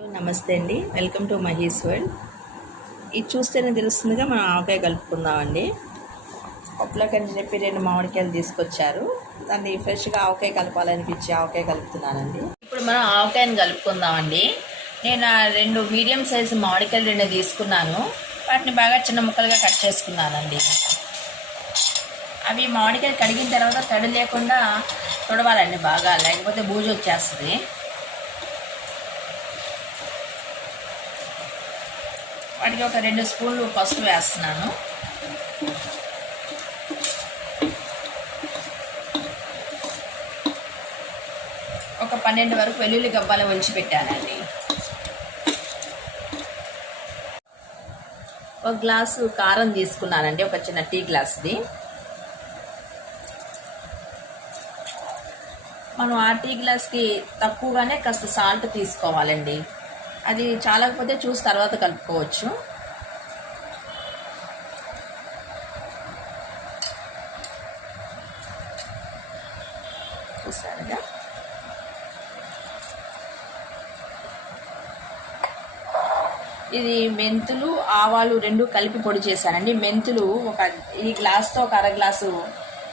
నమస్తే అండి. Welcome to Mahi's world. ఇది చూస్తేనే తెలుస్తుందిగా మనం ఆవకాయ కలుపుకుందామండి. పప్పులోకి చెప్పి రెండు మామిడికాయలు తీసుకొచ్చారు. దాన్ని ఫ్రెష్గా ఆవకాయ కలపాలనిపించి ఆవకాయ కలుపుతున్నానండి. ఇప్పుడు మనం ఆవకాయని కలుపుకుందామండి. నేను రెండు మీడియం సైజు మామిడికాయలు రెండు తీసుకున్నాను. వాటిని బాగా చిన్న ముక్కలుగా కట్ చేసుకున్నానండి. అవి మామిడికాయలు కడిగిన తర్వాత తడి లేకుండా తొడవాలండి బాగా. లేకపోతే బూజు వచ్చేస్తుంది. వాటికి ఒక రెండు స్పూన్లు పసుపు వేస్తున్నాను. ఒక పన్నెండు వరకు వెల్లుల్లి గబ్బాల ఉంచి పెట్టానండి. ఒక గ్లాసు కారం తీసుకున్నానండి ఒక చిన్న టీ గ్లాస్ది. మనం ఆ టీ గ్లాస్కి తక్కువగానే కాస్త సాల్ట్ తీసుకోవాలండి. అది చాలకపోతే చూసి తర్వాత కలుపుకోవచ్చు. చూసారుగా? ఇది మెంతులు ఆవాలు రెండు కలిపి పొడి చేశానండి. మెంతులు ఒక ఈ గ్లాస్తో ఒక అర గ్లాసు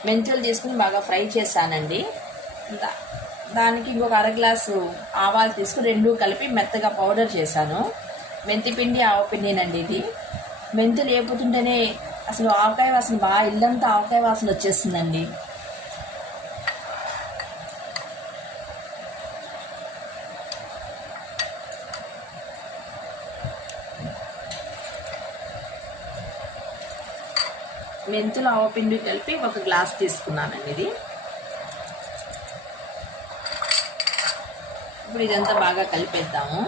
మెంతులు తీసుకుని బాగా ఫ్రై చేశానండి. దా- దానికి ఇంకొక అర గ్లాసు ఆవాలు తీసుకుని రెండు కలిపి మెత్తగా పౌడర్ చేశాను. మెంతి పిండి ఆవ పిండినండి ఇది. మెంతులు వేపుతుంటేనే అసలు ఆవకాయ వాసన బాగా ఇల్లంతా ఆవకాయ వాసన వచ్చేస్తుందండి. మెంతులు ఆవపిండి కలిపి ఒక గ్లాస్ తీసుకున్నానండి ఇది. ఇప్పుడు ఇదంతా బాగా కలిపేద్దాము.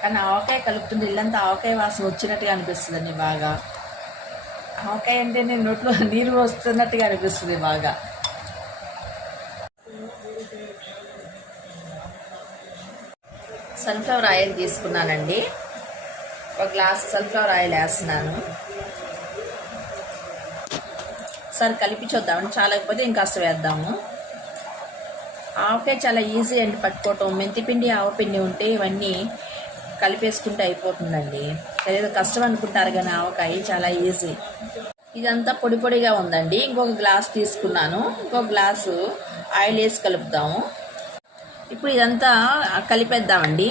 కానీ ఆవకాయ కలుపుతుంది ఇల్లంతా ఆవకాయ వాసన వచ్చినట్టుగా అనిపిస్తుందండి బాగా. ఆవకాయ అంటే నేను నోట్లో నీరు వస్తున్నట్టుగా అనిపిస్తుంది బాగా. సన్ఫ్లవర్ ఆయిల్ తీసుకున్నానండి. ఒక గ్లాస్ సన్ఫ్లవర్ ఆయిల్ వేస్తున్నాను. ఒకసారి కలిపి చూద్దామండి చాలకపోతే ఇంకాస్త వేద్దాము. ఆవకాయ చాలా ఈజీ అండి పట్టుకోవటం. మెంతిపిండి ఆవపిండి ఉంటే ఇవన్నీ కలిపేసుకుంటే అయిపోతుందండి. ఏదో కష్టం అనుకుంటారు కానీ ఆవకాయ చాలా ఈజీ. ఇదంతా పొడి పొడిగా ఉందండి. ఇంకొక గ్లాస్ తీసుకున్నాను. ఇంకొక గ్లాసు ఆయిల్ వేసి కలుపుదాము. ఇప్పుడు ఇదంతా కలిపేద్దామండి.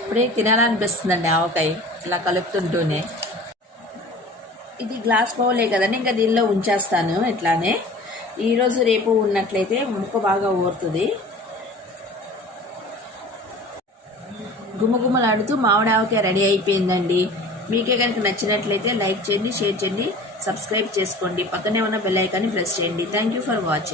ఇప్పుడే తినాలనిపిస్తుందండి ఆవకాయ. ఇలా కలుపుతుంటూనే. ఇది గ్లాస్ బౌలే కదండి ఇంకా దీనిలో ఉంచేస్తాను ఇట్లానే. ఈరోజు రేపు ఉన్నట్లయితే ముక్క బాగా ఊరుతుంది. గుమగుమలాడుతూ మామిడి రెడీ అయిపోయిందండి. మీకే కనుక నచ్చినట్లయితే లైక్ చేయండి షేర్ చేయండి సబ్స్క్రైబ్ చేసుకోండి. పక్కనే ఉన్న బెల్ ఐకాన్ని ప్రెస్ చేయండి. Thank you for watching